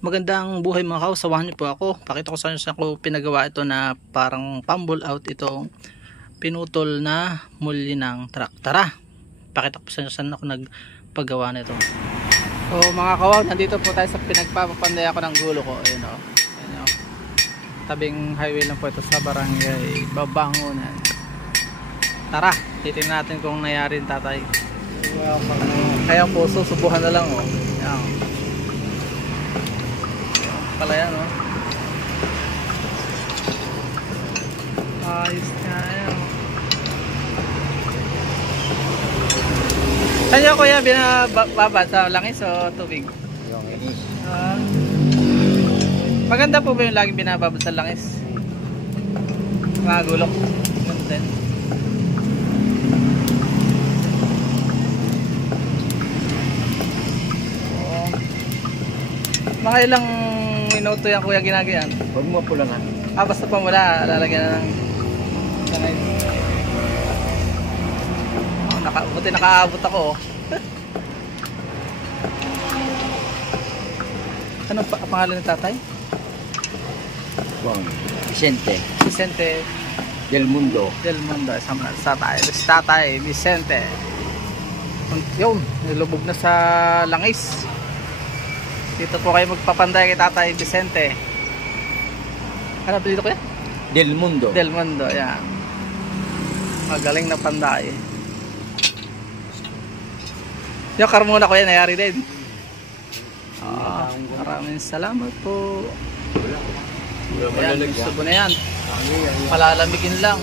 Magandang buhay mga kaw, samahan niyo po ako. Pakita ko sa inyo saan ko pinagawa ito na parang pumble out itong pinutol na muli ng truck. Tara, pakita ko sa inyo saan ako nagpagawa nito. So mga kawaw, nandito po tayo sa pinagpapapanday ako ng gulo ko. Ayun o. Ayun o. Tabing highway lang po ito sa barangay Babangunan. Tara, titingnan natin kung nangyari tatay. Kaya po susubuhan na lang o. Ayan. Pala yan o. Ayos nga yan. Saan nyo kuya binababad sa langis o tubig? Langis. Maganda po ba yung laging binababad sa langis? Mga gulok. Ganda. Mga ilang minuto yan kuya ginagayan? Huwag mo pulangan. Basta pa mula lalagyan na ng langis. Buti nakaabot ako oh. Anong pangalan ng tatay? Juan Vicente Vicente Del Mundo. Sa tatay Vicente. Yun, nilubog na sa langis. Dito po kayo magpapanday kay tatay Vicente. Ano dito kuya? Del Mundo. Del Mundo, yan. Magaling na panday. Yung karmuna ko yan, nangyari din. Maraming salamat po. Ayan, gusto po na yan. Palalamigin lang.